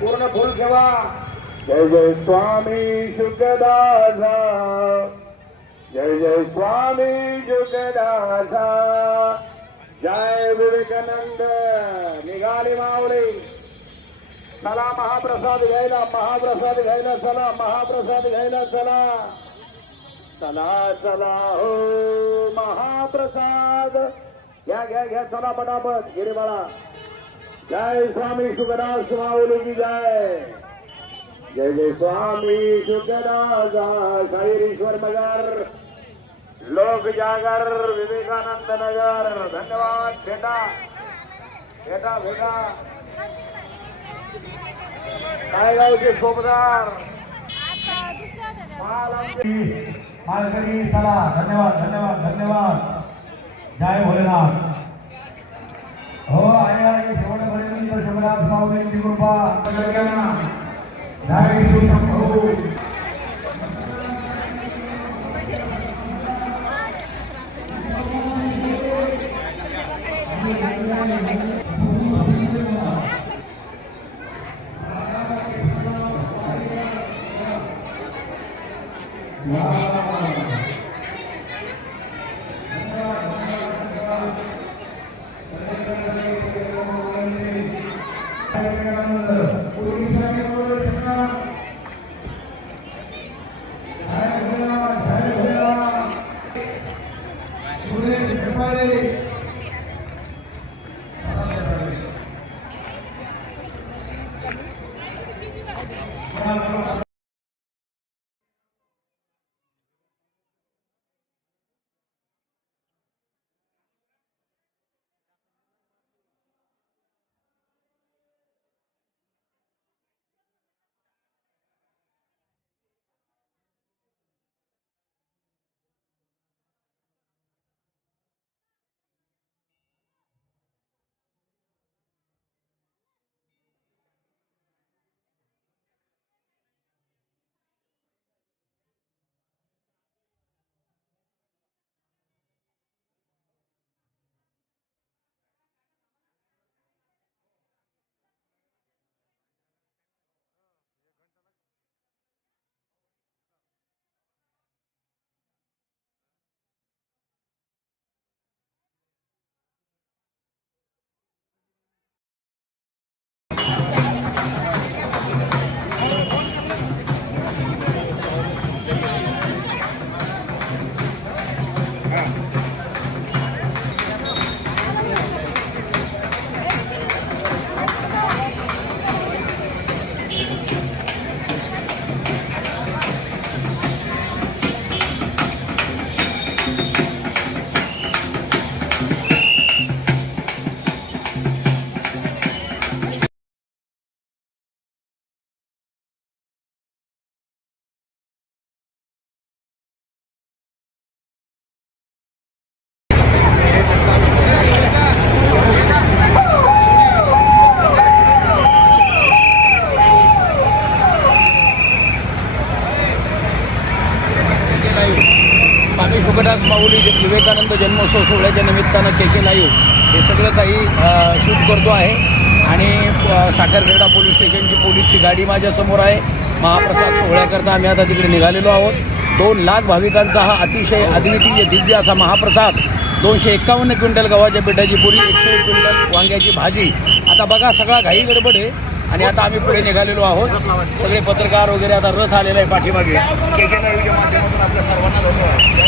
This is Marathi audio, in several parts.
पूर्ण फुल ठेवा. जय जय स्वामी शुकदासा, जय जय स्वामी शुकदासा, जय विवेकानंद. निघाली माऊली. चला महाप्रसाद घ्यायला, महाप्रसाद घ्यायला चला, महाप्रसाद घ्यायला चला. चला चला हो महाप्रसाद घ्या घ्या घ्या. चला पटापट गिरी बाळा. जय स्वामी शुकदास माऊली की जय. जय जय स्वामी शुकदास. साईश्वर नगर, लोक जागर, विवेकानंद नगर. धन्यवाद. भेटा भेटा भेटा. काय गावचे सोबदार मालकरी. चला धन्यवाद धन्यवाद धन्यवाद. जय भोलेनाथ. हो आया शेवटपर्यंत शिवराज माऊलींची कृपा सगळ्यांना. जय शिवशंभो. स्वामी शुकदास माऊली विवेकानंद जन्मोत्सव सोहळ्याच्या निमित्तानं के लाईव्ह हे सगळं काही शूट करतो आहे. आणि साखरखेडा पोलीस स्टेशनची पोलीसची गाडी माझ्यासमोर आहे. महाप्रसाद सोहळ्याकरता आम्ही आता तिकडे निघालेलो आहोत. 2 लाख भाविकांचा हा अतिशय अद्वितीय दिव्य असा महाप्रसाद. 251 क्विंटल गव्हाच्या पिठाची पुरी, 101 क्विंटल वांग्याची भाजी. आता बघा सगळा घाई गडबड आहे. आणि आता आम्ही पुढे निघालेलो आहोत. सगळे पत्रकार वगैरे आता रथ आलेला आहे पाठीमागे. के लाईव्हच्या माध्यमातून आपल्या सर्वांना धन्यवाद.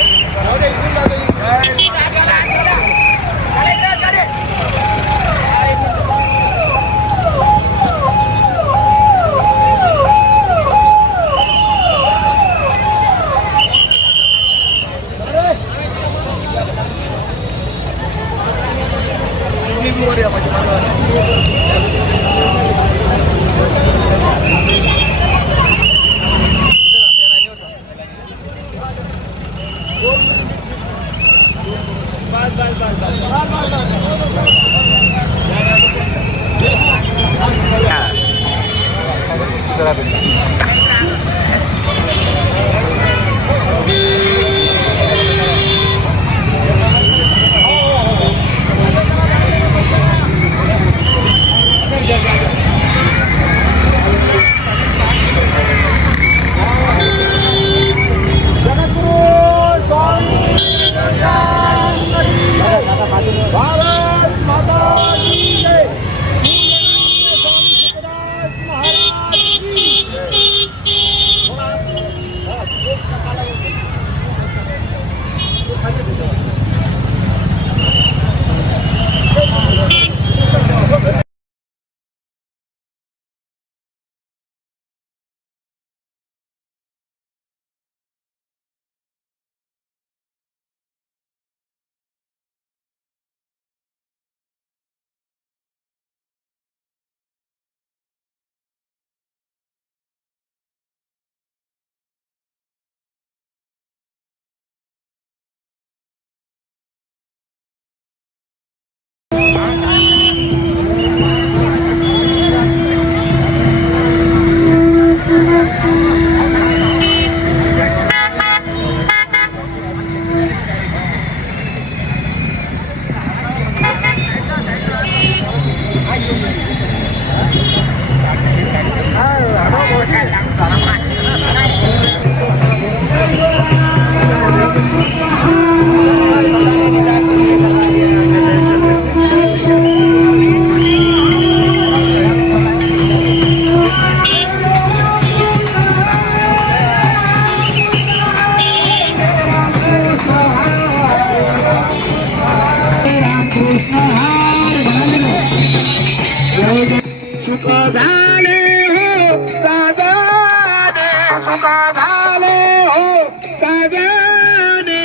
सुख झाले हो साजाने सुख झाले हो साजाने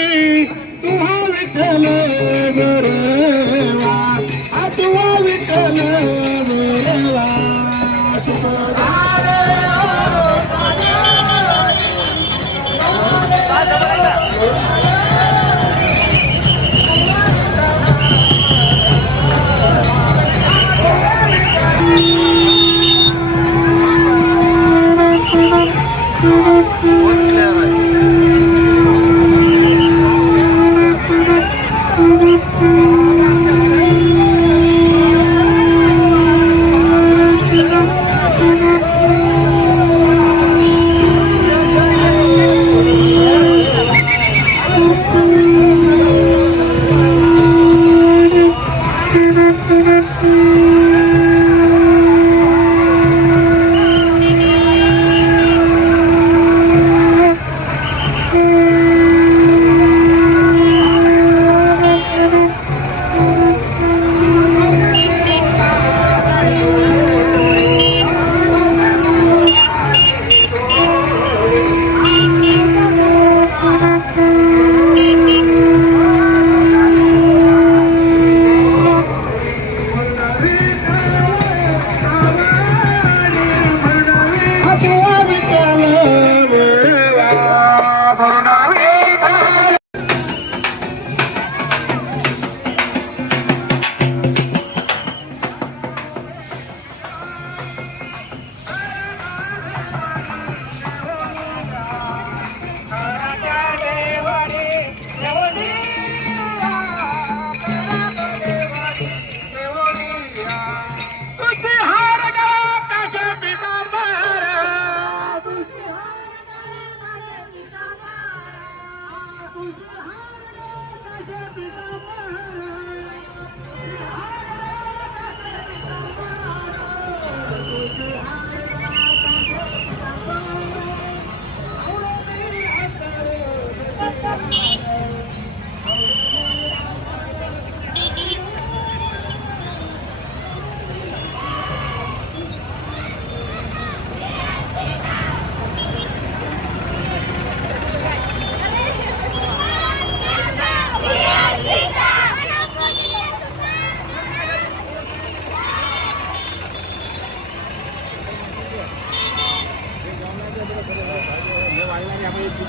तुहा विठ्ठल गुरुवा तुहा विठ्ठल गुरुवा सुख झाले हो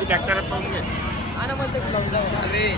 ट्रॅक्टरात पाहून घे आणि म्हणते अरे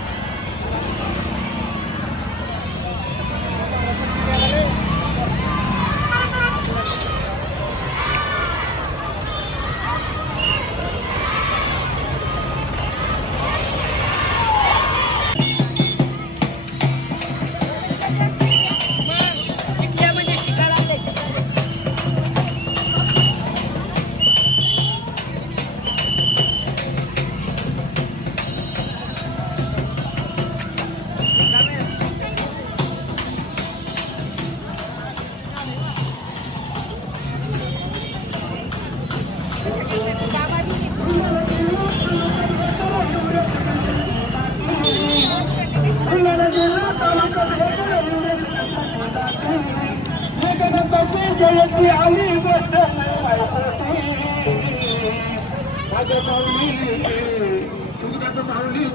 जयंती आली गोष्ट माझ्या पावली तुझ्या पावली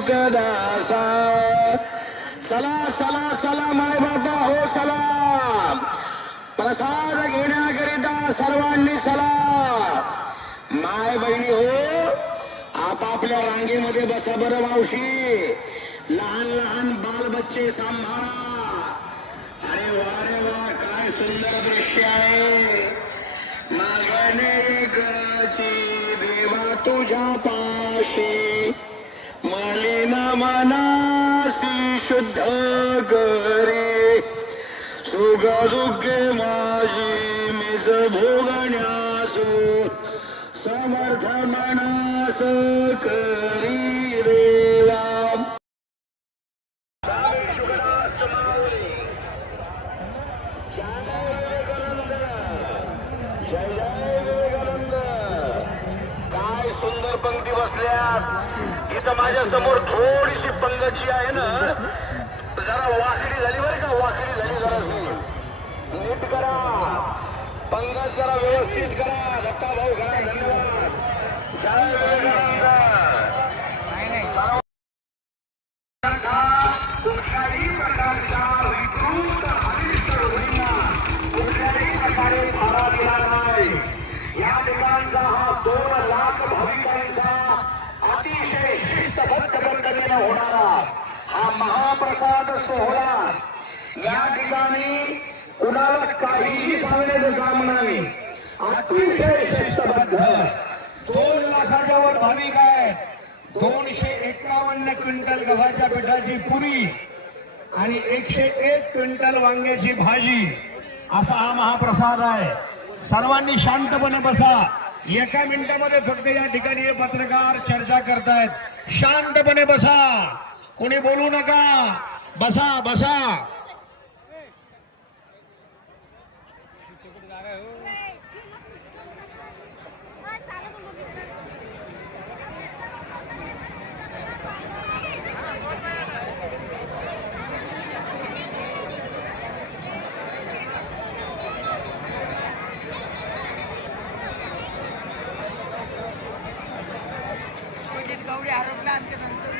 सुखदासा चला चला चला माय बाबा हो सलाम प्रसाद घेण्याकरिता सर्वांनी चला माय बहिणी हो आपापल्या रांगेमध्ये बसा बरं मावशी लहान लहान बाल बच्चे सांभाळा अरे वा काय सुंदर दृश्य आहे मागणे गची देवा तुझ्या पाशी मलिन मनासी शुद्ध करे सुख दुःखे माझी मिस भोगण्यास समर्थ मनास करी देवा काय सुंदर पंक्ती बसल्यात इथं माझ्या समोर थोडीशी पंगतची आहे ना जरा वाकडी झाली बरं का वाकडी झाली जरा नीट करा पंगत जरा व्यवस्थित करा दत्ता भाऊ करा धन्यवाद जय विवेकानंद कुठल्याही प्रकारच्या विकृत अनिष्ट रूढींना कुठल्याही प्रकारे थारा दिला नाही या ठिकाणचा हा 2 लाख भाविकांचा अतिशय शिस्तबद्ध पद्धतीने होणारा हा महाप्रसाद सोहळा या ठिकाणी कुणाला काहीही सांगण्याचं काम नाही अतिशय शिस्तबद्ध 2 लाखाच्या वर भाविक आहेत 251 क्विंटल गव्हाच्या पिठाची पुरी आणि 101 क्विंटल वांग्याची भाजी असा हा महाप्रसाद आहे सर्वांनी शांतपणे बसा एका मिनिटामध्ये फक्त या ठिकाणी हे पत्रकार चर्चा करतायत शांतपणे बसा कोणी बोलू नका बसा बसा गवडी आरोपला आणि नंतर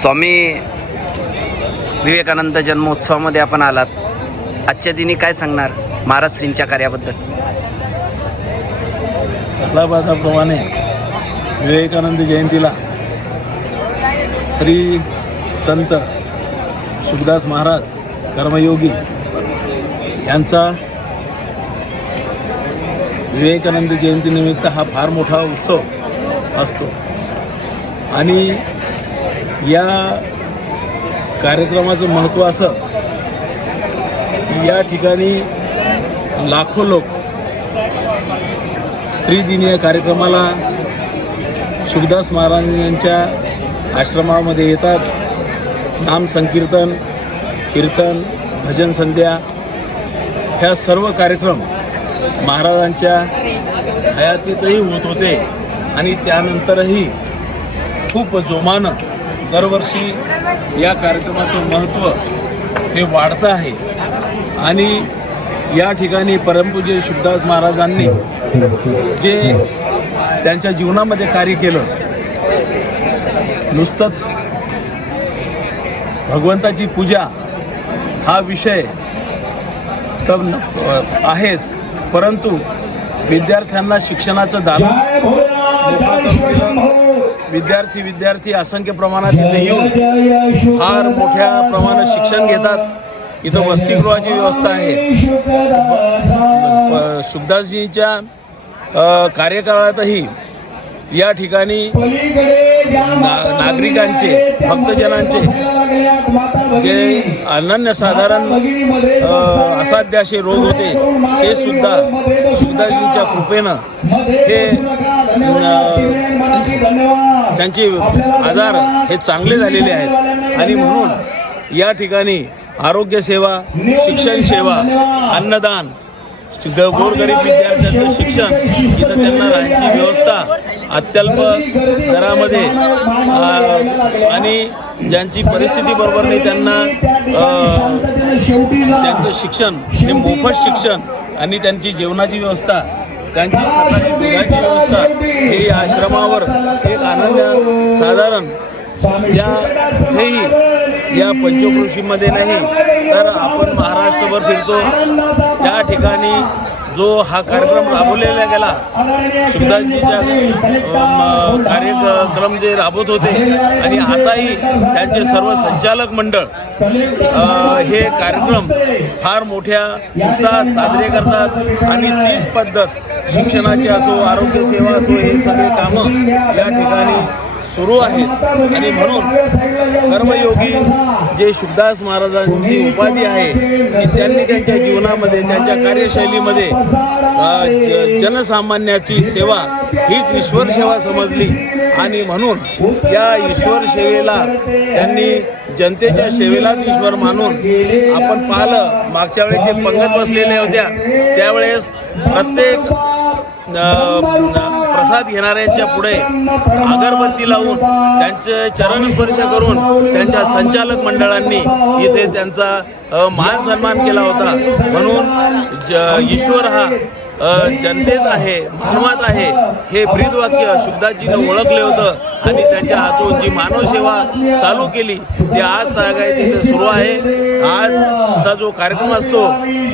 स्वामी विवेकानंद जन्मोत्सवामध्ये आपण आलात आजच्या दिनी काय सांगणार महाराजश्रींच्या कार्याबद्दल सालाबादाप्रमाणे विवेकानंद जयंतीला श्री संत शुभदास महाराज कर्मयोगी यांचा विवेकानंद जयंतीनिमित्त हा फार मोठा उत्सव असतो आणि या कार्यक्रमाचं महत्त्व असं की या ठिकाणी लाखो लोक त्रिदिनीय कार्यक्रमाला शुभदास महाराजांच्या आश्रमामध्ये येतात नाम संकीर्तन कीर्तन भजन संध्या ह्या सर्व कार्यक्रम महाराजांच्या हयातीतही होत होते आणि त्यानंतरही खूप जोमानं दरवर्षी या कार्यक्रमाचं महत्त्व हे वाढतं आहे आणि या ठिकाणी परमपूज्य शुभदास महाराजांनी जे त्यांच्या जीवनामध्ये कार्य केलं नुसतंच भगवंताची पूजा हा विषय तर आहेच परंतु विद्यार्थ्यांना शिक्षणाचं दालन करून दिलं विद्यार्थी असंख्य प्रमाणात इथे येऊन फार मोठ्या प्रमाणात शिक्षण घेतात इथं वसतिगृहाची व्यवस्था आहे शुभदासजींच्या कार्यकाळातही या ठिकाणी नागरिकांचे भक्तजनांचे जे अनन्यसाधारण असाध्य असे रोग होते ते सुद्धा शुभदासजींच्या कृपेनं हे त्यांचे आजार हे चांगले झालेले आहेत आणि म्हणून या ठिकाणी आरोग्यसेवा, शिक्षण सेवा, अन्नदान, गोरगरीब विद्यार्थ्यांचं शिक्षण, इथं त्यांना राहायची व्यवस्था अत्यल्प दरामध्ये आणि ज्यांची परिस्थिती बरोबर नाही त्यांना त्यांचं शिक्षण हे मोफत शिक्षण आणि त्यांची जेवणाची व्यवस्था, त्यांची सकाळी दुधाची व्यवस्था हे या आश्रमावर एक अनन्य साधारण ज्या कुठेही या पंचक्रोशीमध्ये नाही तर आपण महाराष्ट्रभर फिरतो त्या ठिकाणी जो हा कार्यक्रम राबवलेला गेला, सुखदासजीच्या कार्यक्रम जे राबवत होते आणि आताही त्यांचे सर्व संचालक मंडळ हे कार्यक्रम फार मोठ्या उत्साहात साजरे करतात आणि तीच पद्धत शिक्षणाची असो, आरोग्यसेवा असो, हे सगळे कामं या ठिकाणी सुरू आहेत आणि म्हणून कर्मयोगी जे शुभदास महाराजांची उपाधी आहे की त्यांनी त्यांच्या जीवनामध्ये, त्यांच्या कार्यशैलीमध्ये जनसामान्याची सेवा हीच ईश्वर सेवा समजली आणि म्हणून या ईश्वर सेवेला त्यांनी जनतेच्या सेवेलाच ईश्वर मानून आपण पाहिलं मागच्या वेळेस जे पंगत बसलेल्या होत्या त्यावेळेस प्रत्येक प्रसाद घेणाऱ्यांच्या पुढे अगरबत्ती लावून त्यांचे चरणस्पर्श करून त्यांच्या संचालक मंडळांनी इथे त्यांचा मान सन्मान केला होता. म्हणून ईश्वर हा जनतेत आहे, मानवात आहे हे ब्रीदवाक्य शुभदासजीनं ओळखले होतं आणि त्यांच्या हातून जी मानवसेवा चालू केली ती आज तागायत इथे सुरू आहे. आजचा जो कार्यक्रम असतो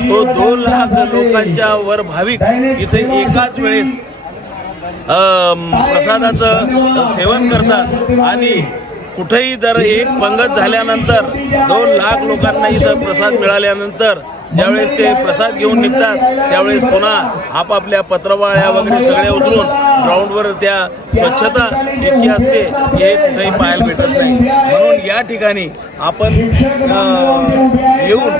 तो 2 लाख लोकांच्या वर भाविक इथे एकाच वेळेस प्रसादाचं सेवन करतात आणि कुठेही जर एक पंगत झाल्यानंतर 2 लाख लोकांना इथं प्रसाद मिळाल्यानंतर ज्यावेळेस ते प्रसाद घेऊन निघतात त्यावेळेस पुन्हा आपापल्या पत्रवाळ्या वगैरे सगळ्या उतरून ग्राउंडवर त्या स्वच्छता इतकी असते हे कुठेही पाहायला भेटत नाही. म्हणून या ठिकाणी आपण येऊन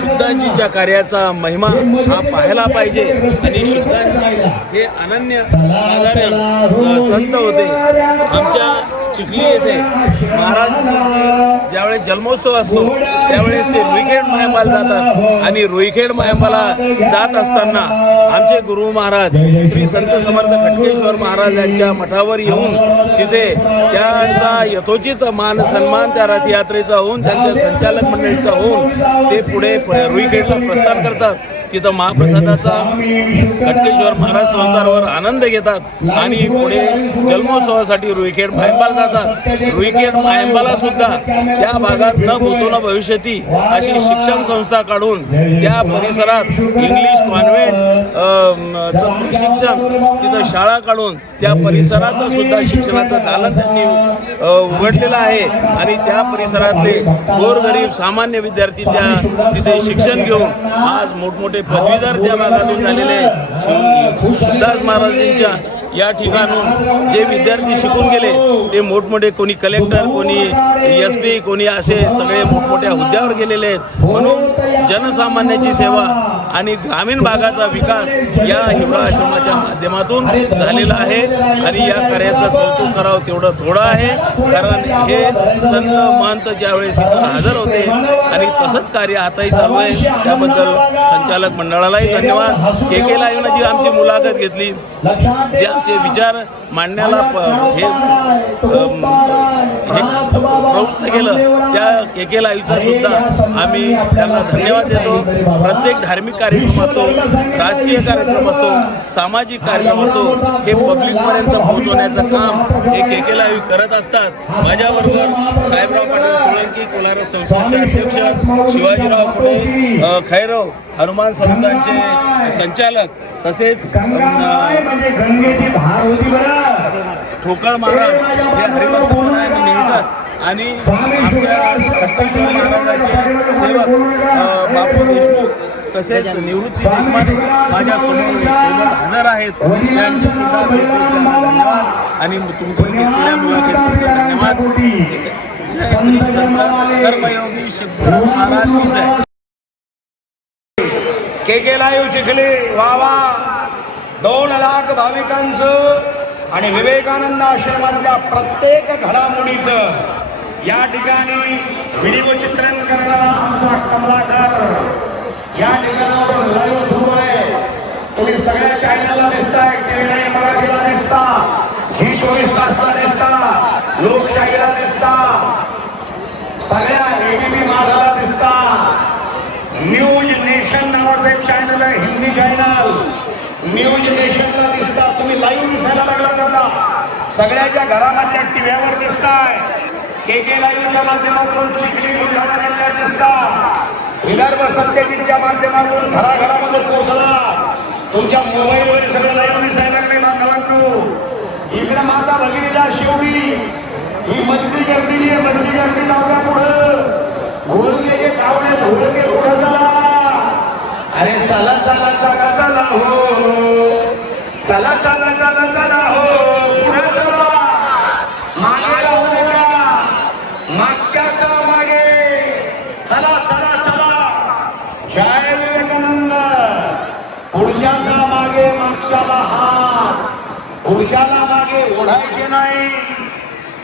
शुभदासजीच्या कार्याचा महिमा हा पाहायला पाहिजे आणि शुभदासजी हे अनन्य साधारण संत होते. आमच्या चिखली येथे महाराजांची ज्यावेळेस जन्मोत्सव असतो त्यावेळेस ते रुईखेड मायंबाला जातात आणि रुईखेड मायंबाला जात असताना आमचे गुरु महाराज श्री संत समर्थ खटकेश्वर महाराज यांच्या मठावर येऊन तिथे त्यांचा यथोचित मान सन्मान त्या रथयात्रेचा होऊन त्यांच्या संचालक मंडळीचा होऊन ते पुढे रुईखेडला प्रस्थान करतात. तिथं महाप्रसादाचा खटकेश्वर महाराज संसारावर आनंद घेतात आणि पुढे जन्मोत्सवासाठी रुईखेड मायंबाला जातात. रुईखेड मायंबाला सुद्धा त्या भागात न भूतो न भविष्यती अशी शिक्षण संस्था काढून त्या परिसरात इंग्लिश कॉन्व्हेंटचं प्रशिक्षण तिथं शाळा काढून त्या परिसराचं सुद्धा शिक्षणाचं दालन त्यांनी उघडलेलं आहे आणि त्या परिसरातले गोरगरीब सामान्य विद्यार्थी त्या तिथे शिक्षण घेऊन आज मोठमोठे पदवीधर त्या भागातून झालेले शुभदास महाराजांच्या या ठिकाणून जे विद्यार्थी शिकून गेले ते मोठमोठे कोणी कलेक्टर, कोणी SP, कोणी असे सगळे मोठमोठ्या हुद्द्यावर गेलेले आहेत. म्हणून जनसामान्याची सेवा आणि ग्रामीण भागाचा विकास या हिवरा आश्रमाच्या माध्यमातून झालेला आहे आणि या कार्याचं कौतुक करावं तेवढं थोडं आहे कारण हे संत महंत ज्यावेळेस इथं हजर होते आणि तसंच कार्य आताही चालू आहे त्याबद्दल संचालक मंडळालाही धन्यवाद. KK लाईव्हनं जी आमची मुलाखत घेतली जे आमचे विचार मांडण्याला हे प्रवृत्त केलं त्या KK लाईव्हचा सुद्धा आम्ही त्यांना धन्यवाद देतो. प्रत्येक धार्मिक कार्यक्रम असो, राजकीय कार्यक्रम असो, सामाजिक कार्यक्रम असो हे पब्लिकपर्यंत पोहोचवण्याचं काम हे KK लाईव्ह करत असतात. माझ्याबरोबर साहेबराव पाटील सोळंकी कोलारा संस्थांचे अध्यक्ष, शिवाजीराव पुढे खैरव हनुमान संस्थांचे संचालक तसेच ठोकळ महाराज हे हरिभक्त परायण नेहमीकर आणि आमच्या खट्टेश्वर महाराजांचे सेवक बापू देशमुख तसेच निवृत्ती देशमाने माझ्या सोबत हजर आहेत. त्यांचे सुद्धा त्यांना धन्यवाद आणि तुमच्या घेतलेल्या मुलाखतीबद्दल धन्यवाद. जय श्री संत कर्मयोगी शुभदास महाराज की जय. KK लाईव्ह चिखली वा 2 लाख भाविकांचं आणि विवेकानंद आश्रमातल्या प्रत्येक घडामोडीचं या ठिकाणी व्हिडिओ चित्रण करणारा आमचा कमलाकर या ठिकाणावर लाईव्ह सुरू आहे. तुम्ही सगळ्या चॅनलला दिसताय, टीव्ही मराठीला दिसता, G24 तासला दिसता, लोकशाहीला दिसता, सगळ्या ABP माझाला दिसता. न्यूज नेशन नावाचं एक चॅनल आहे, हिंदी चॅनल, न्यूज नेशनला दिसता. तुम्ही लाईव्ह दिसायला लागला जाता, सगळ्याच्या घरामधल्या टीव्हीवर दिसताय. KK लाईव्हच्या माध्यमातून चिखली बुलढाणा जिल्ह्यात दिसता. विदर्भ सत्यजितच्या माध्यमातून घराघरामध्ये पोहोचला. तुमच्या मोबाईलवर सगळं लाईव्ह दिसायला लागले बांधवांनो. इकडे माता भगिनीचा शेवटी ही मधली गर्दी आहे, मधली गर्दी लावल्या पुढं घोळके कावडे घोळके पुढं चला. अरे चला चला चला चला हो, चला चला चला चला हो, पुढे चला, मागे राहू नका, मागच्याचा मागे चला चला चला. जय विवेकानंद. पुढच्याचा मागे, मागच्याला हात, पुढच्याला मागे ओढायचे नाही,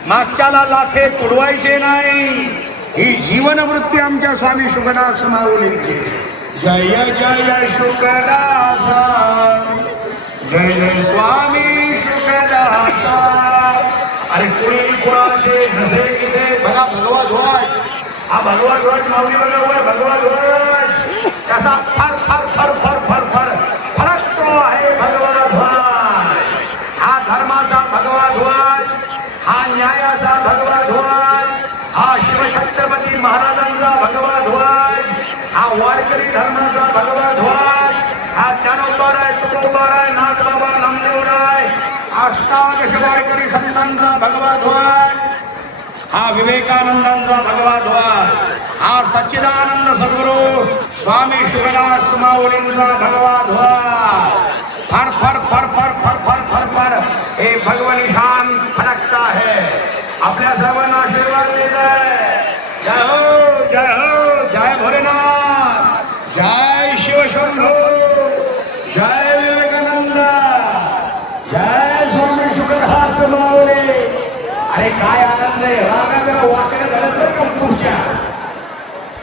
मागच्याला लाथे तुडवायचे नाही. ही जीवनवृत्ती आमच्या स्वामी शुकदास माऊलींची. जय जय शुकदासा, जय जय स्वामी शुकदासा. अरे कुणी कुणाचे घसे किती बघा, भगवा ध्वज, हा भगवा ध्वज माऊली बघा वर, भगवा ध्वज कसा फर फर फर फर फर फर फडकतो आहे भगवा ध्वज. हा धर्माचा भगवा ध्वज, हा न्यायाचा भगवा ध्वज, हा शिवछत्रपती महाराजांचा भगवा ध्वज, हा वारकरी धर्माचा भगवा ध्वज, हा ज्ञानोबा आहे, तुकोबा आहे, नाथबाबा, नामदेवराय, अष्टादश वारकरी संतांचा भगवा ध्वज, हा विवेकानंदांचा भगवा ध्वज, हा सच्चिदानंद सद्गुरु स्वामी शुकदास माऊलींचा भगवा ध्वज. फड़ फड़ फड़ फड़ फड़ फड़ फड़ फड़ हे भगवान निशान फडकता है. आपल्या सर्वांना आशीर्वाद देत आहे. जय हो, जय हो, जय भोलेनाथ, जय शिवशंभो, जय विवेकानंद, जय स्वामी शुकदास माऊली. अरे काय आनंद आहे. रागा जरा वाकडे झालं तर का पुढच्या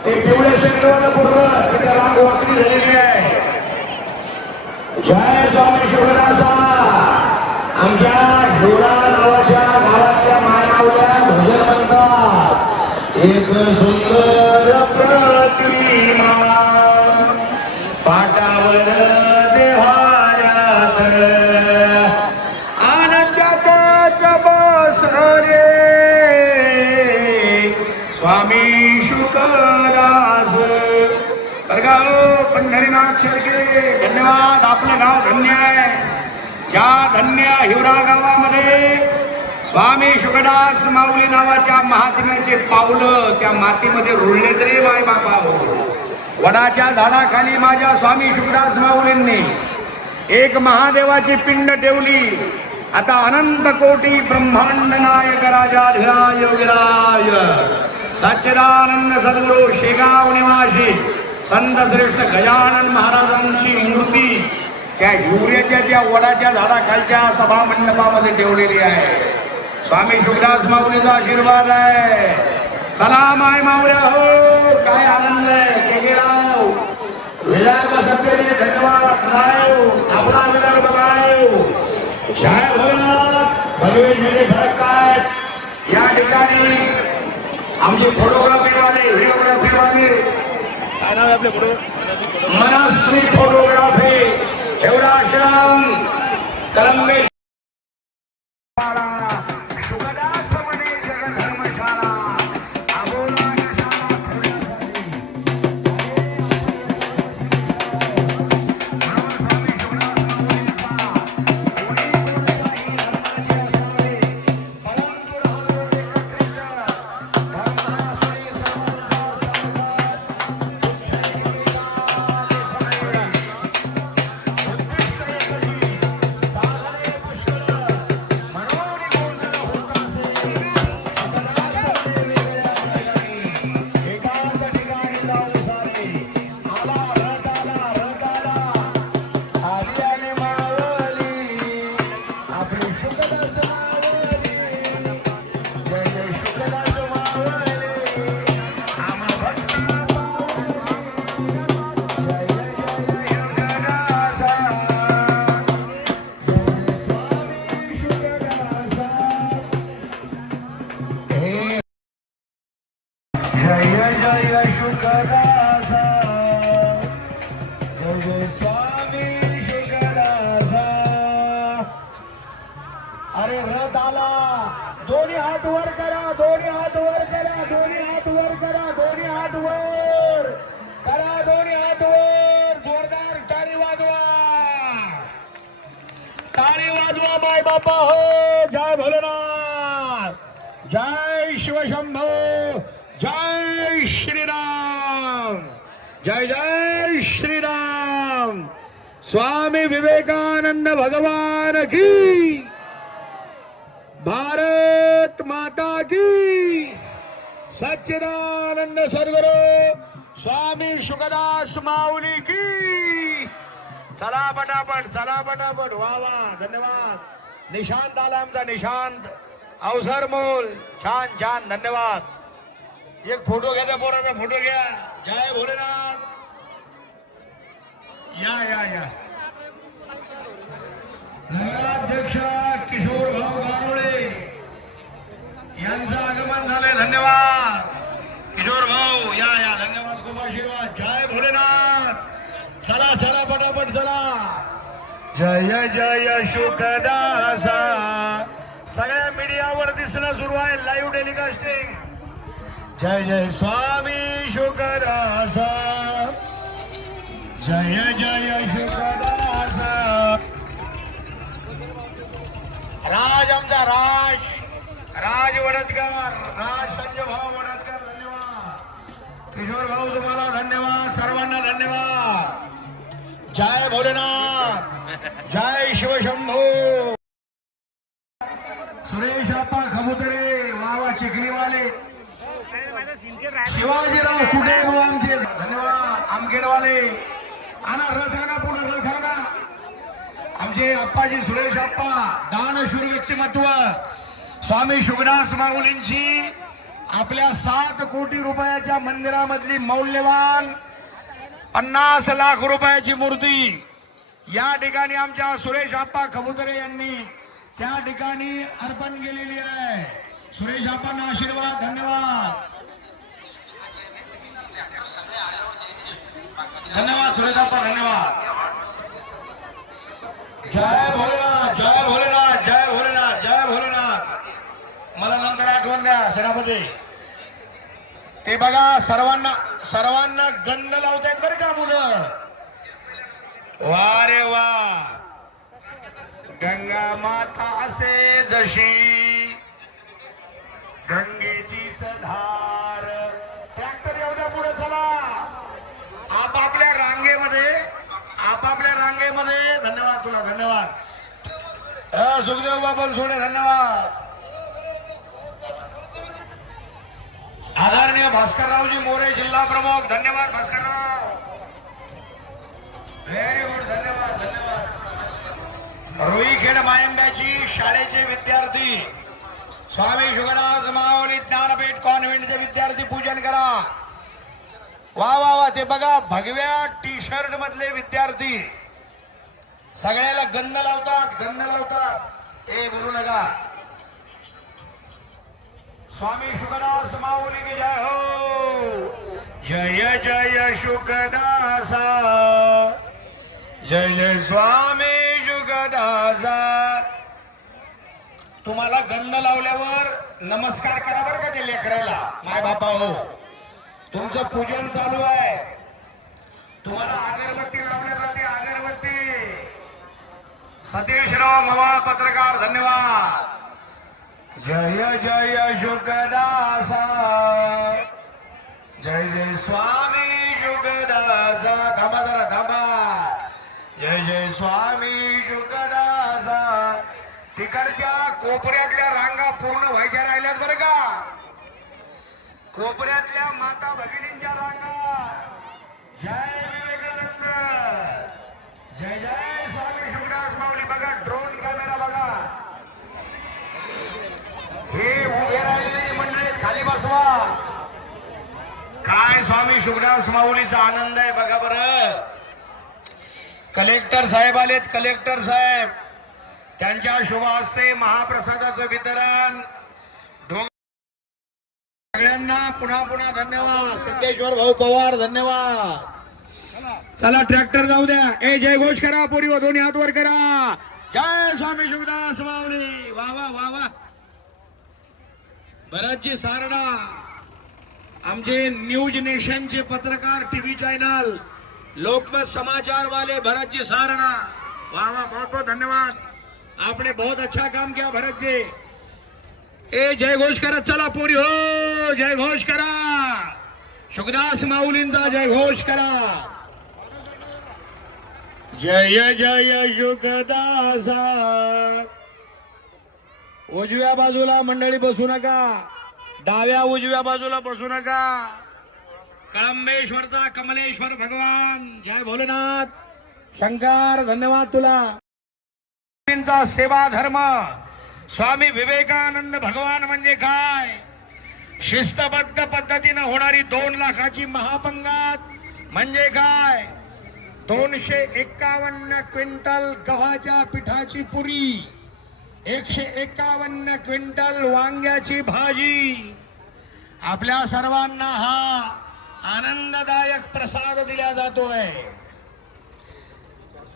ते पिवळे शेकडवाला पूर्ण तिथे राग वाकडी झालेली आहे. जय स्वामी शुकदासा. आमच्या हिवरा नावाच्या गावातल्या मानावल्या भजन म्हणतात. एक सुंदर प्रतिमा पाटावर देवाऱ्यात आनंदाच बस रे स्वामी शुकदास. बरं का हो पंढरीनाथ शेळके, धन्यवाद. आपलं गाव धन्य आहे. या धन्य हिवरा गावामध्ये स्वामी शुकदास माऊली नावाच्या महात्म्याचे पावलं त्या मातीमध्ये रुळलेत रे माय बाबा हो. वडाच्या झाडाखाली माझ्या स्वामी शुकदास माऊलींनी एक महादेवाची पिंड ठेवली. आता अनंत कोटी ब्रह्मांड नायक राजाधिराज योगीराज सच्चिदानंद सद्गुरु शेगाव निवासी संत श्रेष्ठ गजानन महाराजांची मूर्ती त्या हिवऱ्याच्या त्या वडाच्या झाडाखालच्या सभा मंडपामध्ये ठेवलेली आहे. स्वामी शुकदास माऊलीचा आशीर्वाद आहे. चला माय माऊल्या हो, काय आनंद आहे. केकेराव विदर्भ सत्तेने धन्यवाद. आपला विदर्भ बघाव. जय भोलेनाथ. भगवे झेंडे फडकतायत या ठिकाणी. आमचे फोटोग्राफीवाले, व्हिडिओग्राफीवाले, काय नाव आहे आपल्या फोटो, मनस्वी फोटोग्राफी, एवढा आश्रम कलंबे दोन्ही हात वर करा, दोन्ही हात वर करा, दोन्ही हात वर करा, दोन्ही हात वर. जोरदार टाळी वाजवा, टाळी वाजवा माय बापा हो. जय भोलेनाथ, जय शिवशंभो, जय श्रीराम, जय जय श्रीराम. स्वामी विवेकानंद भगवान की, भारत माता की, सच्चिदानंद सद्गुरु स्वामी शुकदास माऊली की. चला पटापट, चला पटापट. वा वा, धन्यवाद. निशांत आला आमचा, निशांत अवसर मोल. छान छान, धन्यवाद. एक फोटो घ्या, त्या पोराचा फोटो घ्या. जय भोलेनाथ. या या या. नगराध्यक्ष किशोर भाऊ गारोळे यांचं आगमन झालंय. धन्यवाद किशोर भाऊ. या या, धन्यवाद, खूप आशीर्वाद. जय भोलेनाथ. चला चला पटापट चला. जय जय शुकदासा. सगळ्या मीडियावर दिसणं सुरू आहे, लाईव्ह टेलिकास्टिंग. जय जय स्वामी शुकदासा, जय जय शुकदासा. राज आमचा राज, राज वडतकर, राज संजय भाऊ वडतकर. धन्यवाद किशोर भाऊ, तुम्हाला धन्यवाद. सर्वांना धन्यवाद. जय भोलेनाथ, जय शिवशंभो. सुरेश आप्पा खबुतरे, वावा चिखलीवाले. शिवाजीराव कुठे हो आमचे, धन्यवाद. आमखेडवाले आणा, रथाना पुढे रथाना. आमचे अप्पाजी सुरेश आप्पा, दानशूर व्यक्तिमत्व. स्वामी शुकदास माऊलींची आपल्या 7 कोटी रुपयाच्या मंदिरामधली मौल्यवान 50 लाख रुपयाची मूर्ती या ठिकाणी आमच्या सुरेश आप्पा खबुतरे यांनी त्या ठिकाणी अर्पण केलेली आहे. सुरेश आप्पांना आशीर्वाद. धन्यवाद, धन्यवाद सुरेश आप्पा, धन्यवाद. जय भोलेनाथ, जय भोलेनाथ, जय भोलेनाथ, जय भोलेनाथ. मला नंतर आठवण द्या सेनापती. ते बघा, सर्वांना गंध लावतायत बरं का मुलं. वा रे वा. गंगा माता असे जशी गंगेचीच धार. ट्रॅक्टर येऊ द्या पुढे, चला आपापल्या रांगेमध्ये, आपापल्या रांगेमध्ये. धन्यवाद तुला, धन्यवाद. सुखदेव बाबा सोडे, धन्यवाद. आदरणीय भास्कररावजी मोरे, जिल्हा प्रमुख. धन्यवाद भास्करराव, व्हेरी गुड. धन्यवाद, धन्यवाद. रुईखेड मायंब्याची शाळेचे विद्यार्थी, स्वामी शुकदास माऊली ज्ञानपीठ कॉन्व्हेंटचे विद्यार्थी पूजन करा. वा वा वा. ते बघा, भगव्या टी शर्ट मधले विद्यार्थी सगळ्याला गंध लावतात, गंध लावतात. ए बोलू नका. स्वामी शुकदास माऊली की जय हो. जय जय शुकदासा, जय जय स्वामी शुकदासा. तुम्हाला गंध लावल्यावर नमस्कार करा बरं का ते लेकराला. माय बापा हो, तुमचं पूजन चालू आहे. तुम्हाला अगरबत्ती लावण्यासाठी अगरबत्ती. सतीशराव मवाळ पत्रकार, धन्यवाद. जय जय शुकदासा, जय जय स्वामी शुकदासा. थांबा जरा, थांबा. जय जय स्वामी शुकदासा. तिकडच्या कोपऱ्यातल्या रांगा पूर्ण व्हायच्या राहिल्यात बरं का. कोपऱ्यातल्या माता भगिनींच्या रांगा. जय विवेकानंद, जय जय स्वामी शुकदास माऊली. बघा ड्रोन कॅमेरा बघा. हे उभे राहिलेली मंडळी खाली बसवा. काय स्वामी शुकदास माऊलीचा आनंद आहे बघा बरं. कलेक्टर साहेब आलेत, कलेक्टर साहेब. त्यांच्या शुभ हस्ते महाप्रसादाचं वितरण. सगळ्यांना पुन्हा पुन्हा धन्यवाद. सिद्धेश्वर भाऊ पवार, धन्यवाद. चला ट्रॅक्टर जाऊ द्या. ए जय घोष करा, पोरी व दोन्ही हात वर करा. जय स्वामी शुकदास माऊली. वा वा वा वा. भरतजी सारडा, आमचे न्यूज नेशनचे पत्रकार, टीव्ही चॅनल, लोकमत समाचार वाले भरतजी सारडा, वाह वाह, बहुत बहुत धन्यवाद. आपने बहुत अच्छा काम किया भरत जी. ए जय घोष करत चला पोरी हो, जय घोष करा. शुकदास माऊलींचा जय घोष करा. जय जय शुकदासा. उजव्या बाजूला मंडळी बसू नका, डाव्या उजव्या बाजूला बसू नका. कळंबेश्वरचा कमलेश्वर भगवान, जय भोलेनाथ. शंकर धन्यवाद तुला. सेवा धर्म. स्वामी विवेकानंद भगवान म्हणजे काय? शिस्तबद्ध पद्धतीने होणारी 2 लाखाची महापंगत म्हणजे काय? 251 क्विंटल गव्हाच्या पिठाची पुरी, 151 क्विंटल वांग्याची भाजी. आपल्या सर्वांना हा आनंददायक प्रसाद दिला जातोय.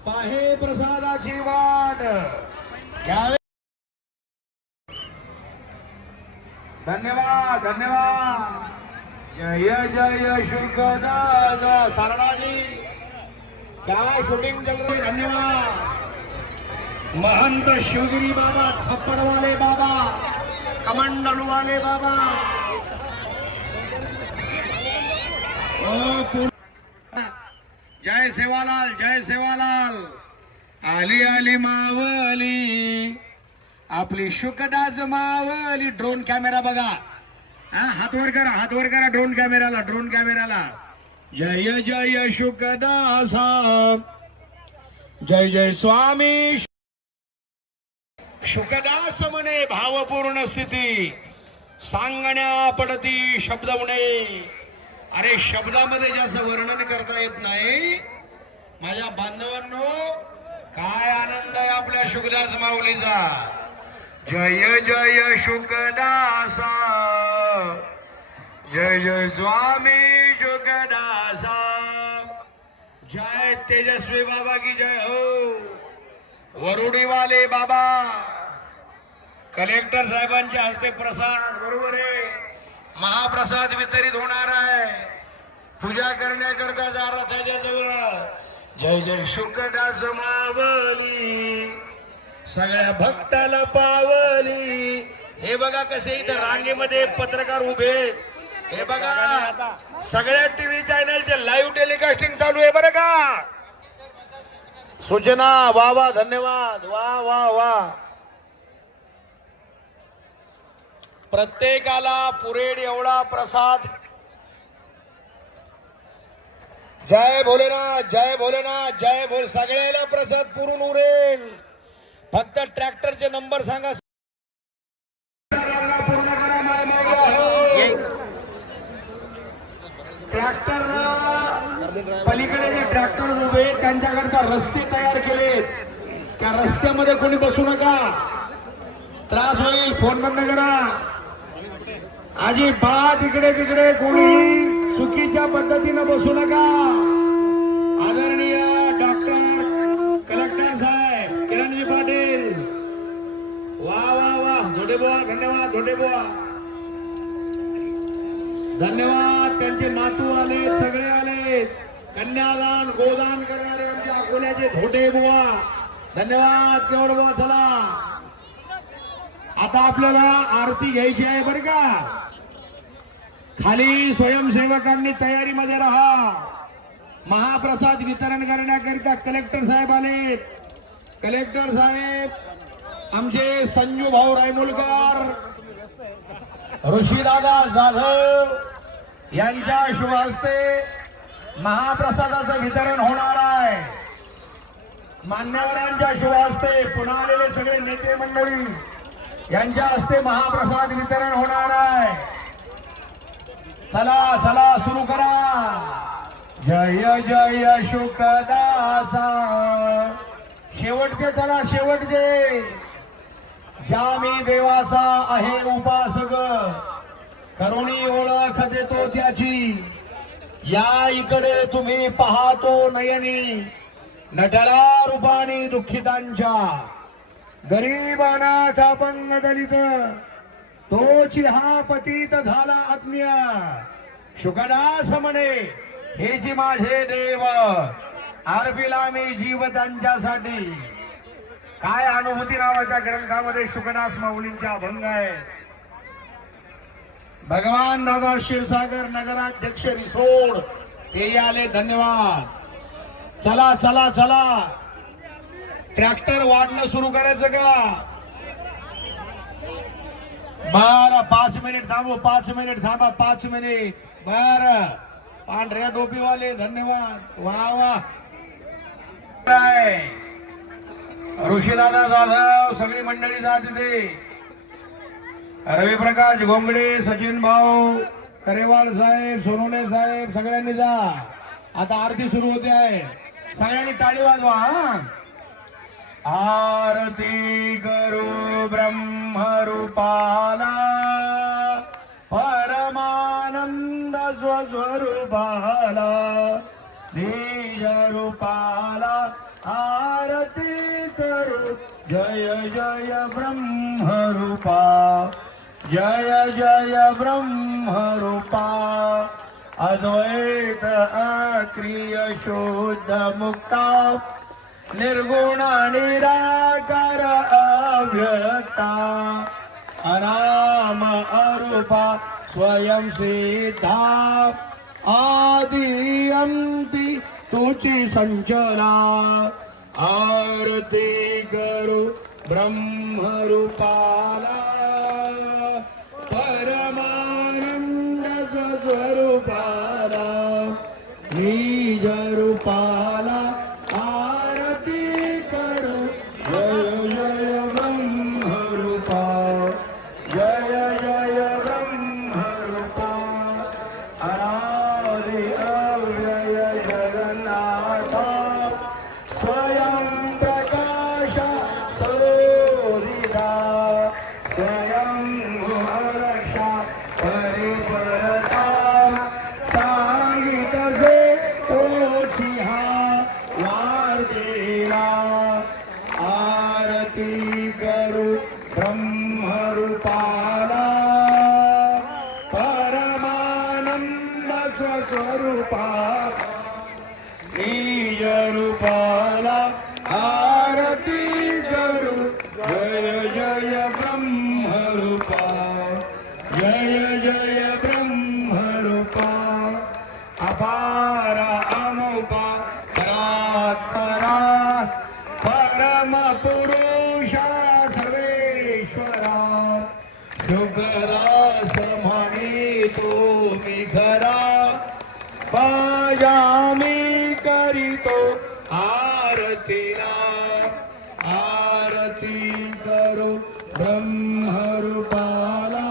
पाहे प्रसादाची वाट. धन्यवाद धन्यवाद. जय जय शुकदास. सारणाजी क्या शूटिंग चल रही. धन्यवाद. महंत शिवगिरी बाबा, थप्पड़ वाले बाबा, कमंडल वाले बाबा. जय सेवालाल, जय सेवालाल. आली आली मावली, आपली शुकदास मावली. ड्रोन कॅमेरा बघा, हात वर करा, हात वर करा. Drone कॅमेराला, drone कॅमेराला. जय जय शुकदासा. जय जय स्वामी. शुकदास म्हणे भावपूर्ण स्थिती, सांगण्या पडती शब्द म्हणे. अरे शब्दामध्ये ज्याचं वर्णन करता येत नाही. माझ्या बांधवांनो, काय आनंद आहे आपल्या शुकदास माऊलीचा. जय जय शुकदासा. जय जय स्वामी शुकदासा. जय तेजस्वी बाबा की जय हो. वरुडी वाले बाबा. कलेक्टर साहेबांच्या हस्ते प्रसाद, बरोबर आहे, महाप्रसाद वितरित होणार आहे. पूजा करण्याकरता जा रथाच्या जवळ. जय जय शुकदास मावली, सगळ्या भक्ताला पावली. हे बघा कसे इथं रांगेमध्ये पत्रकार उभे. हे बघा सगळ्या टीव्ही चॅनलचे लाईव्ह टेलिकास्टिंग चालू आहे बरं का. सूचना. वा वा, धन्यवाद. वा वा वा. प्रत्येकाला पुरेड एवढा प्रसाद. जय भोलेनाथ, जय भोलेनाथ, जय भोले. सगळ्याला प्रसाद पुरून उरेल. फक्त ट्रॅक्टरचे नंबर सांगा. पूर्ण करा. ट्रॅक्टर पलीकडे जे ट्रॅक्टर उभे त्यांच्याकरता रस्ते तयार केलेत. त्या रस्त्यामध्ये कोणी बसू नका, त्रास होईल. फोन बंद करा. अजिबात इकडे तिकडे कोणी चुकीच्या पद्धतीनं बसू नका. आदरणीय डॉक्टर कलेक्टर साहेब किरणजी पाटील, वा वा वा. धोडेबुवा, धन्यवाद. धोडेबुवा, धन्यवाद. त्यांचे नातू आलेत, सगळे आलेत. कन्यादान गोदान करणारे आमचे अकोल्याचे धोडेबुवा, धन्यवाद. केवढबुवा. चला आता आपल्याला आरती घ्यायची आहे बरं का. खाली स्वयंसेवकांनी तयारीमध्ये राहा. महाप्रसाद वितरण करण्याकरिता कलेक्टर साहेब आलेत. कलेक्टर साहेब आमचे संजू भाऊ रायमुलकर, ऋषीदादा जाधव यांच्या शुभ हस्ते महाप्रसादाचं वितरण होणार आहे. मान्यवरांच्या शुभ हस्ते, पुन्हा आलेले सगळे नेते मंडळी यांच्या हस्ते महाप्रसाद वितरण होणार आहे. चला चला सुरू करा. जय जय शुकदासा. शेवटचे चला, शेवटचे. ज्या मी देवाचा आहे उपासक, करुणी ओळख देतो त्याची. या इकडे तुम्ही पाहतो नयनी, नटला रूपानी दुःखितांच्या. गरीब अनाथ अपंग दलित तोची हा पतित झाला आत्मीय. शुकदास म्हणे हे जी माझे देव अर्पिला मी जीव त्यांच्यासाठी. काय अनुभूती नावाच्या ग्रंथामध्ये शुकदास माऊलींच्या अभंग आहे. भगवान दादा क्षीरसागर नगराध्यक्ष रिसोड ते आले, धन्यवाद. चला चला चला, ट्रॅक्टर वाढणं सुरू करायचं का? बर 5 मिनिट थांबू, 5 मिनिट थांबा, 5 मिनिट. बर पांढऱ्या टोपीवाले धन्यवाद. वा वा. काय ऋषीदादा जाधव सगळी मंडळी जात तिथे. रविप्रकाश गोंगडे, सचिन भाऊ, करेवाळ साहेब, सोनवणे साहेब सगळ्यांनी जा. आता आरती सुरू होते आहे. सगळ्यांनी टाळी वाजवा. हा, आरती करू ब्रह्मरूपाला परमानंद स्वस्वरूपाला निज रूपाला आरती करू. जय जय ब्रह्मरूपा, जय जय ब्रह्मरूपा. अद्वैत अक्रिय शुद्ध मुक्ता निर्गुण निराकार अव्यक्ता अनाम अरूपा स्वयं सिद्धा आदि अंती तुझी संचला. आरती करू ब्रह्मरूपाला परमानंद स्वस्वरूपाला निज रूपाला आरती करू. जय जय ब्रह्मरूपा, जय जय ब्रह्मरूपा. अनादि अव्यय जगन्नाथा स्वयं प्रकाश सोदिता स्वयं रक्षा परिपरता सांगित जे तोची हा वार्तेला. आरती करू ब्रह्मरूपाला परमानंद स्वस्वरूपा निज रूपाला आरती करू. जय जय ब्रह्मरूपा, जय जय ब्रह्मरूपा. अपार अनुपा परात्परा परम पुरुषा सर्वेश्वरा. शुभदास म्हणे तुम्ही खरा पायामी करीतो आरतीला. आरती करू ब्रह्मरूपाला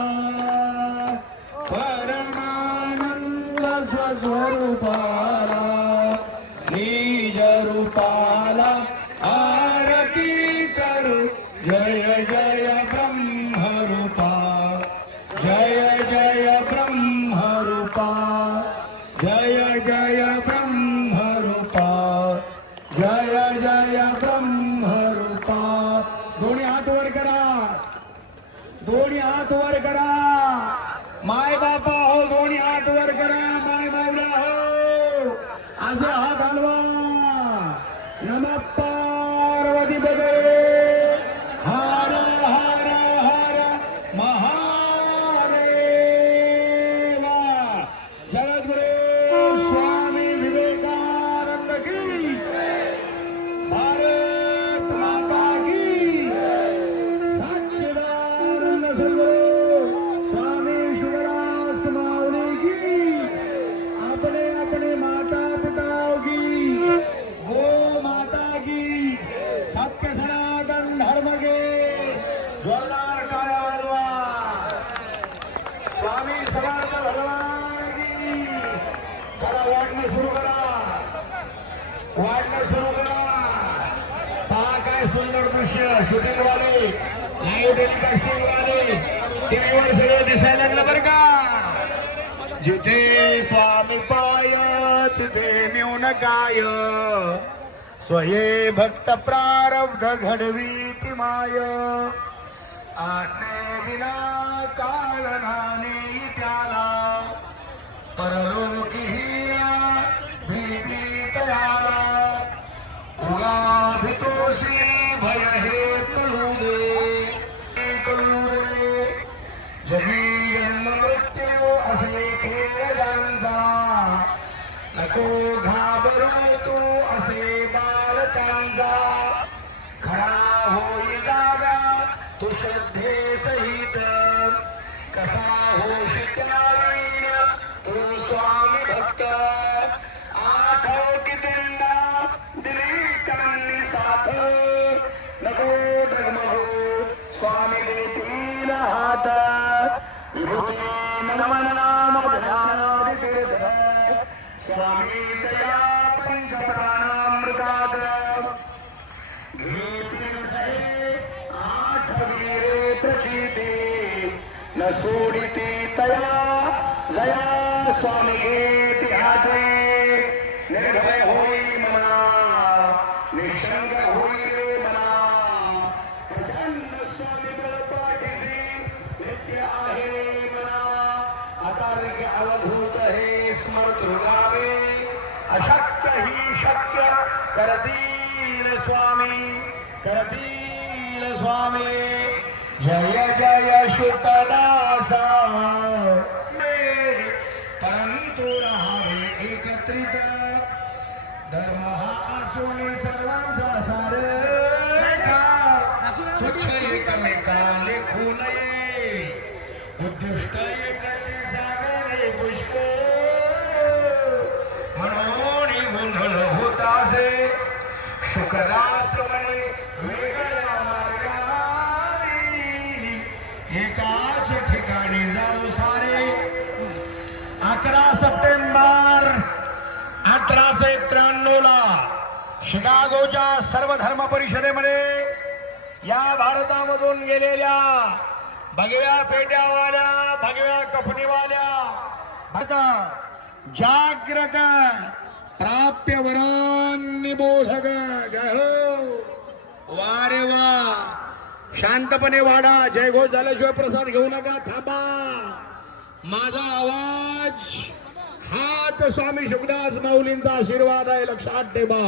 परमानंद स्वस्वरूपाला निज रूपाला आरती करू. जय जय ब्रह्मरूपा, जय जय ब्रह्मरूपा, जय जय ब्रह्मरूपा, जय जय ब्रह्मरूपा. दोन्ही हात वर करा, दोन्ही हात वर करा. माय बापा हो, दोन्ही हात वर करा. माय बावला हो, असं हात हलवा. नमः पार्वती पदे हर हर हर महादेवा. जगद्गुरु स्वामी विवेकानंद की, भारत माता की, सच्चिदानंद सद्गुरु स्वामी शुकदास माऊली की, अपने अपने माता पिताओं की, गो माता की, सत्य सनातन धर्म के जोरदार टाळ्या वाजवा. स्वामी समर्थ भगवान की. चला वाढणं सुरू करा, वाढणं सुरू करा. पहा काय सुंदर दृश्य. शूटिंग वाले, लाईव्ह टेलिकास्टिंग वाले टीव्हीवर सगळं दिसायला लागलं बरं का. जिथे स्वामी पाय तिथे मिळून काय. स्वये भक्त प्रारब्ध घडवी ती माय. आज्ञे विना काळनाने त्याला परलोकी भीती तयाला उगा भीतोसी भय हे कळू दे जगी जन्म मृत्यू असे खेळ त्यांचा नको घाबरू तू असे बालकांचा खरा होई जागा तू श्रद्धे सहित कसा होश त्यावेळी तू स्वामी भक्त आठवती त्यांना दिली त्यांनी साथ नको डगमगू स्वामी देतील हात विभूती नमनाम ध्यानादितीर्थ स्वामी दया पंचप्राणामृतात् आठवीरे प्रचिती न सोडिती तया जया स्वामी घेती हाते निर्भय होई मना निशंक होई रे मना प्रचंड स्वामी पाठीसी नित्य आहे मना अतार्क्य अवधूत हे स्मृत रुगावे अशक्य ही शक्य करतील स्वामी जय जय शुकदासा परंतु राहावे एकत्रित धर्म हा असून सर्वांचा सार तुच्छ एकमेका लेखू नये उद्दिष्ट एकाचे सागरे पुष्कळ म्हणून गोंधळ होतासे शुकदास म्हणे वेगळ्या मार्गाने एकाच ठिकाणी जाऊ सारे 11 सप्टेंबर 1893 ला शिकागोच्या सर्व धर्म परिषदेमध्ये या भारतामधून गेलेल्या भगव्या पेट्यावाल्या भगव्या कफनीवाल्या जाग्रत प्राप्य वरान निबोधक जय हो वारे वा शांतपणे वाढा जयघोष झाल्याशिवाय प्रसाद घेऊ नका थांबा माझा आवाज हाच स्वामी शुकदास माऊलींचा आशीर्वाद आहे लक्षात ठेवा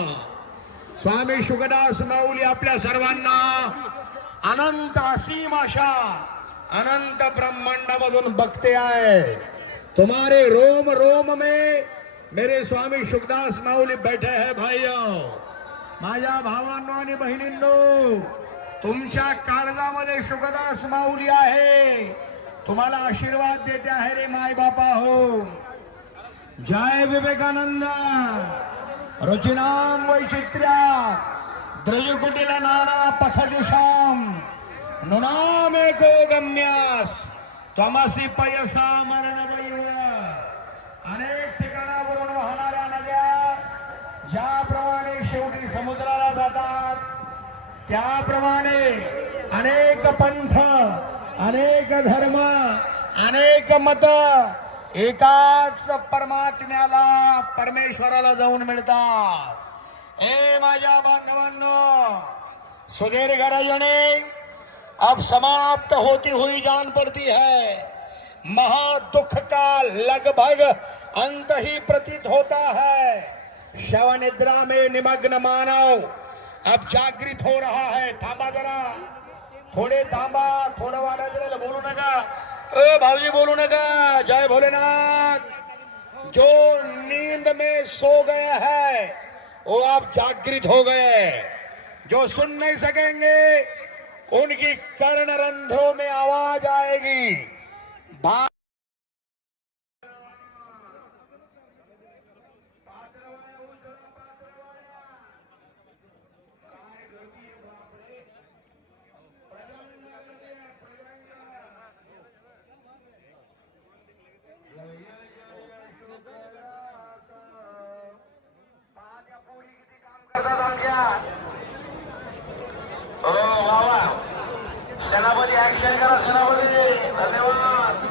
स्वामी शुकदास माऊली आपल्या सर्वांना अनंत असीम आशा अनंत ब्रह्मांडामधून बघते आहे तुम्हारे रोम रोम में मेरे स्वामी शुकदास माऊली बैठे हैं भाइयों माझ्या भावांनो आणि बहिणींनो तुमच्या काळजामध्ये शुकदास माऊली आहे तुम्हाला आशीर्वाद देते आहे रे माय बापा हो जय विवेकानंद रुचिनाम वैचित्र्यात द्रजकुटीला नाना पथदिशाम नृणाम एको गम्यास त्वमसि पयसा मरण वैव अनेक ठिकाणावरून वाहणाऱ्या नद्या ज्याप्रमाणे शेवटी समुद्राला जातात त्याप्रमाणे अनेक पंथ अनेक धर्म अनेक मत एकाच परमात्म्याला परमेश्वराला जाऊन मिळतात ए माझ्या बांधवांनो सुदीर्घ रजनी अब समाप्त होती हुई जान पड़ती है महादुख का लगभग अंत ही प्रतीत होता है शव निद्रा में निमग्न मानव अब जागृत हो रहा है थांबा जरा थोड़े थांबा थोड़ा वाला जरा बोलू नका भाऊजी बोलू नका जय भोलेनाथ जो नींद में सो गए है वो आप जागृत हो गए जो सुन नहीं सकेंगे उनकी कर्ण रंध्रों में आवाज आएगी सेनापती ऍक्शन करा सेनापती धन्यवाद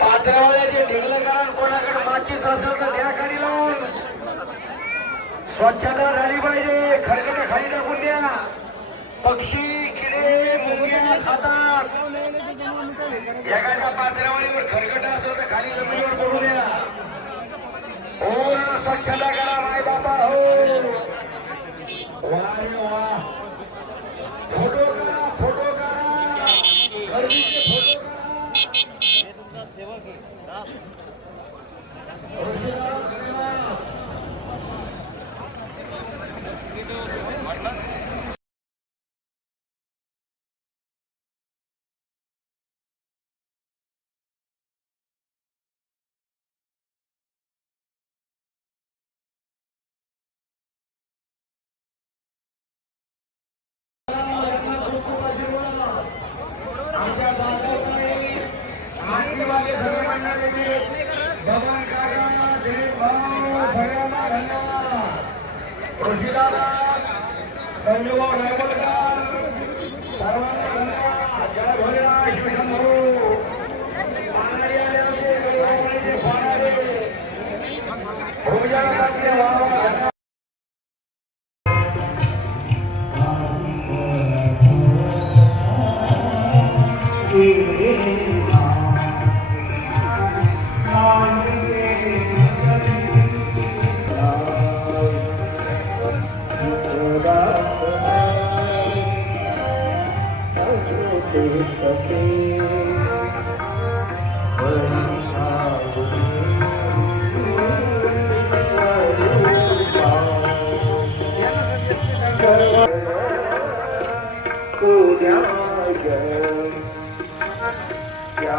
पात्रावल्याचे ढिगलं करा कोणाकडे माचीस असेल तर द्या खाली लावून स्वच्छता झाली पाहिजे खरकटे खाली टाकून द्या पक्षी किडे खातात. एखाद्या पात्रावळीवर खरकट असलं तर खाली जमिनीवर पडू द्या. पूर्ण स्वच्छता करा माय बाबा हो. वा रे वा. फोटो करा, फोटो करा, गर्दीचे फोटो करा. आमच्या जाधवकडे आशीर्वाद सर्व मंडळीने भगवान काका दिलीप भाऊ सगळ्यांना धन्यवाद. ऋषीदादा संजू नरवडकर सर्वांना धन्यवाद. जय भोलेनाथ शिवशंभो. पानारी आले होते गरुडावरीचे पानारे भोजनाचे वावा. क्या